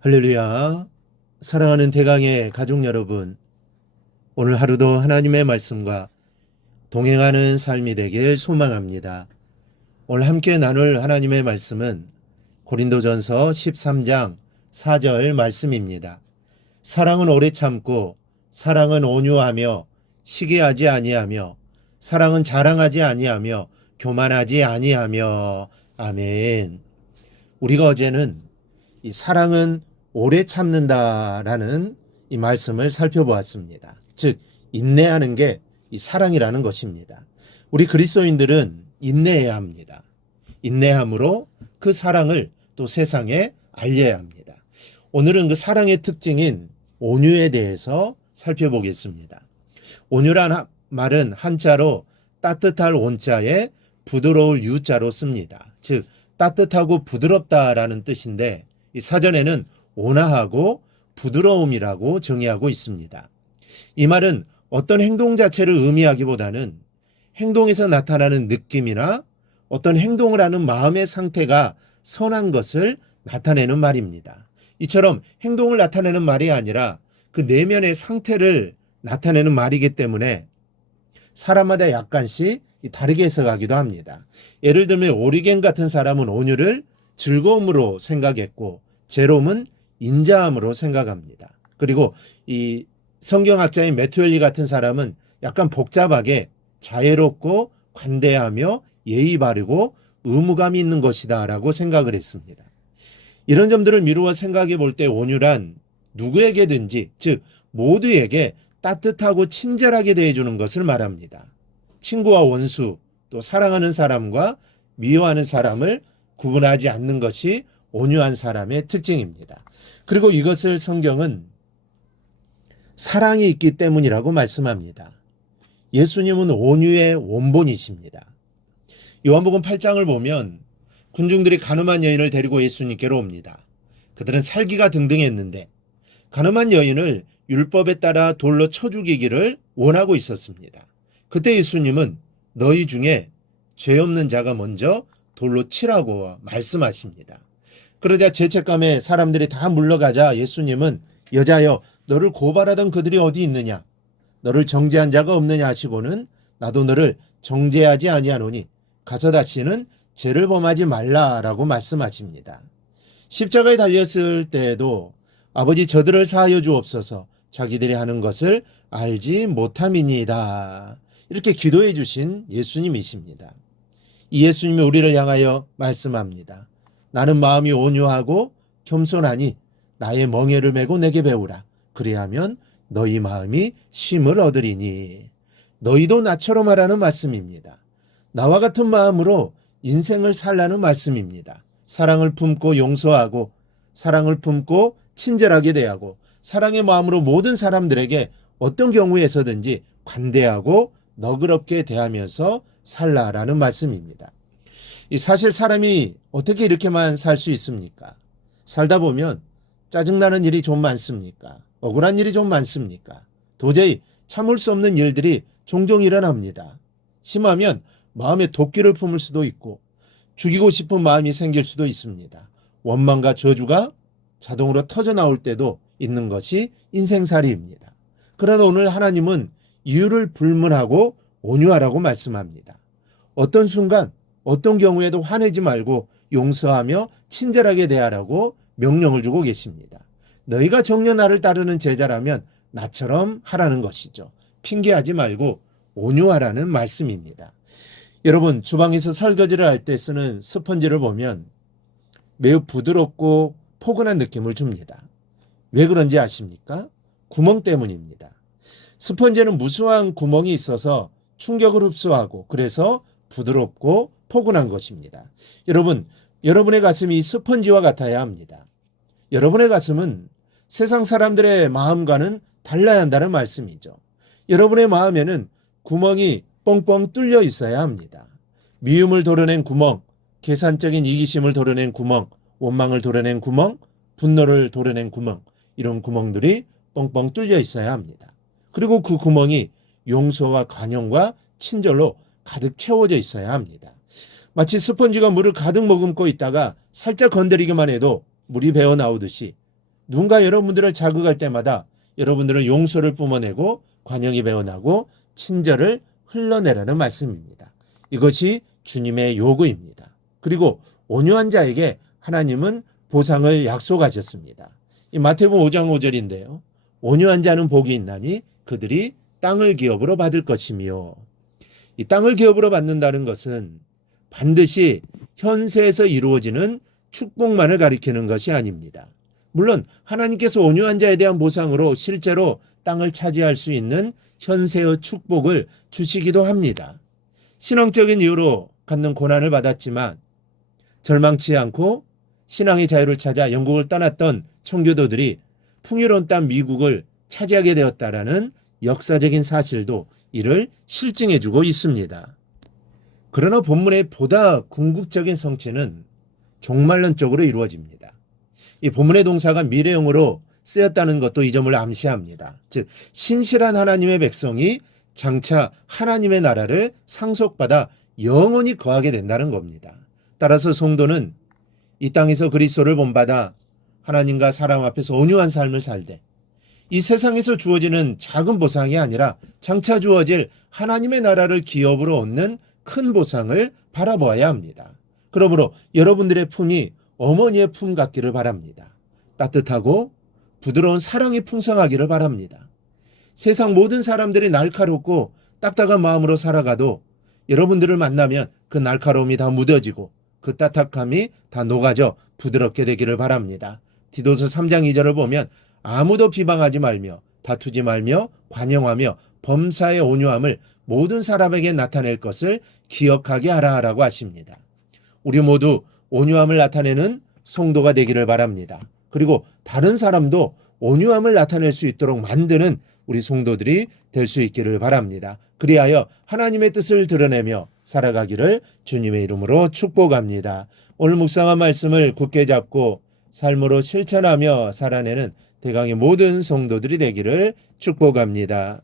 할렐루야. 사랑하는 대강의 가족 여러분, 오늘 하루도 하나님의 말씀과 동행하는 삶이 되길 소망합니다. 오늘 함께 나눌 하나님의 말씀은 고린도전서 13장 4절 말씀입니다. 사랑은 오래 참고 사랑은 온유하며 시기하지 아니하며 사랑은 자랑하지 아니하며 교만하지 아니하며. 아멘. 우리가 어제는 이 사랑은 오래 참는다라는 이 말씀을 살펴보았습니다. 즉 인내하는 게 이 사랑이라는 것입니다. 우리 그리스도인들은 인내해야 합니다. 인내함으로 그 사랑을 또 세상에 알려야 합니다. 오늘은 그 사랑의 특징인 온유에 대해서 살펴보겠습니다. 온유란 말은 한자로 따뜻할 온자에 부드러울 유자로 씁니다. 즉 따뜻하고 부드럽다라는 뜻인데 이 사전에는 온화하고 부드러움이라고 정의하고 있습니다. 이 말은 어떤 행동 자체를 의미하기보다는 행동에서 나타나는 느낌이나 어떤 행동을 하는 마음의 상태가 선한 것을 나타내는 말입니다. 이처럼 행동을 나타내는 말이 아니라 그 내면의 상태를 나타내는 말이기 때문에 사람마다 약간씩 다르게 해석하기도 합니다. 예를 들면 오리겐 같은 사람은 온유를 즐거움으로 생각했고 제롬은 인자함으로 생각합니다. 그리고 이 성경학자인 매튜엘리 같은 사람은 약간 복잡하게 자애롭고 관대하며 예의 바르고 의무감이 있는 것이다 라고 생각을 했습니다. 이런 점들을 미루어 생각해 볼 때 온유란 누구에게든지 즉 모두에게 따뜻하고 친절하게 대해주는 것을 말합니다. 친구와 원수 또 사랑하는 사람과 미워하는 사람을 구분하지 않는 것이 온유한 사람의 특징입니다. 그리고 이것을 성경은 사랑이 있기 때문이라고 말씀합니다. 예수님은 온유의 원본이십니다. 요한복음 8장을 보면 군중들이 가늠한 여인을 데리고 예수님께로 옵니다. 그들은 살기가 등등했는데 가늠한 여인을 율법에 따라 돌로 쳐 죽이기를 원하고 있었습니다. 그때 예수님은 너희 중에 죄 없는 자가 먼저 돌로 치라고 말씀하십니다. 그러자 죄책감에 사람들이 다 물러가자 예수님은 여자여 너를 고발하던 그들이 어디 있느냐 너를 정죄한 자가 없느냐 하시고는 나도 너를 정죄하지 아니하노니 가서 다시는 죄를 범하지 말라라고 말씀하십니다. 십자가에 달렸을 때에도 아버지 저들을 사하여 주옵소서 자기들이 하는 것을 알지 못함이니이다 이렇게 기도해 주신 예수님이십니다. 이 예수님이 우리를 향하여 말씀합니다. 나는 마음이 온유하고 겸손하니 나의 멍에를 메고 내게 배우라. 그리하면 너희 마음이 쉼을 얻으리니. 너희도 나처럼 하라는 말씀입니다. 나와 같은 마음으로 인생을 살라는 말씀입니다. 사랑을 품고 용서하고 사랑을 품고 친절하게 대하고 사랑의 마음으로 모든 사람들에게 어떤 경우에서든지 관대하고 너그럽게 대하면서 살라라는 말씀입니다. 사실 사람이 어떻게 이렇게만 살 수 있습니까? 살다 보면 짜증나는 일이 좀 많습니까? 억울한 일이 좀 많습니까? 도저히 참을 수 없는 일들이 종종 일어납니다. 심하면 마음에 도끼를 품을 수도 있고 죽이고 싶은 마음이 생길 수도 있습니다. 원망과 저주가 자동으로 터져 나올 때도 있는 것이 인생살이입니다. 그러나 오늘 하나님은 이유를 불문하고 온유하라고 말씀합니다. 어떤 순간 어떤 경우에도 화내지 말고 용서하며 친절하게 대하라고 명령을 주고 계십니다. 너희가 정녕 나를 따르는 제자라면 나처럼 하라는 것이죠. 핑계하지 말고 온유하라는 말씀입니다. 여러분 주방에서 설거지를 할 때 쓰는 스펀지를 보면 매우 부드럽고 포근한 느낌을 줍니다. 왜 그런지 아십니까? 구멍 때문입니다. 스펀지에는 무수한 구멍이 있어서 충격을 흡수하고 그래서 부드럽고 포근한 것입니다. 여러분, 여러분의 가슴이 스펀지와 같아야 합니다. 여러분의 가슴은 세상 사람들의 마음과는 달라야 한다는 말씀이죠. 여러분의 마음에는 구멍이 뻥뻥 뚫려 있어야 합니다. 미움을 도려낸 구멍, 계산적인 이기심을 도려낸 구멍, 원망을 도려낸 구멍, 분노를 도려낸 구멍, 이런 구멍들이 뻥뻥 뚫려 있어야 합니다. 그리고 그 구멍이 용서와 관용과 친절로 가득 채워져 있어야 합니다. 마치 스펀지가 물을 가득 머금고 있다가 살짝 건드리기만 해도 물이 배어 나오듯이 누군가 여러분들을 자극할 때마다 여러분들은 용서를 뿜어내고 관용이 배어나고 친절을 흘러내라는 말씀입니다. 이것이 주님의 요구입니다. 그리고 온유한 자에게 하나님은 보상을 약속하셨습니다. 이 마태복음 5장 5절인데요. 온유한 자는 복이 있나니 그들이 땅을 기업으로 받을 것이며, 이 땅을 기업으로 받는다는 것은 반드시 현세에서 이루어지는 축복만을 가리키는 것이 아닙니다. 물론 하나님께서 온유한 자에 대한 보상으로 실제로 땅을 차지할 수 있는 현세의 축복을 주시기도 합니다. 신앙적인 이유로 갖는 고난을 받았지만 절망치 않고 신앙의 자유를 찾아 영국을 떠났던 청교도들이 풍요로운 땅 미국을 차지하게 되었다라는 역사적인 사실도 이를 실증해주고 있습니다. 그러나 본문의 보다 궁극적인 성취는 종말론적으로 이루어집니다. 이 본문의 동사가 미래형으로 쓰였다는 것도 이 점을 암시합니다. 즉 신실한 하나님의 백성이 장차 하나님의 나라를 상속받아 영원히 거하게 된다는 겁니다. 따라서 성도는 이 땅에서 그리스도를 본받아 하나님과 사람 앞에서 온유한 삶을 살되 이 세상에서 주어지는 작은 보상이 아니라 장차 주어질 하나님의 나라를 기업으로 얻는 큰 보상을 바라보아야 합니다. 그러므로 여러분들의 품이 어머니의 품 같기를 바랍니다. 따뜻하고 부드러운 사랑이 풍성하기를 바랍니다. 세상 모든 사람들이 날카롭고 딱딱한 마음으로 살아가도 여러분들을 만나면 그 날카로움이 다 묻어지고 그 따뜻함이 다 녹아져 부드럽게 되기를 바랍니다. 디도서 3장 2절을 보면 아무도 비방하지 말며 다투지 말며 관용하며 범사의 온유함을 모든 사람에게 나타낼 것을 기억하게 하라라고 하십니다. 우리 모두 온유함을 나타내는 성도가 되기를 바랍니다. 그리고 다른 사람도 온유함을 나타낼 수 있도록 만드는 우리 성도들이 될 수 있기를 바랍니다. 그리하여 하나님의 뜻을 드러내며 살아가기를 주님의 이름으로 축복합니다. 오늘 묵상한 말씀을 굳게 잡고 삶으로 실천하며 살아내는 대강의 모든 성도들이 되기를 축복합니다.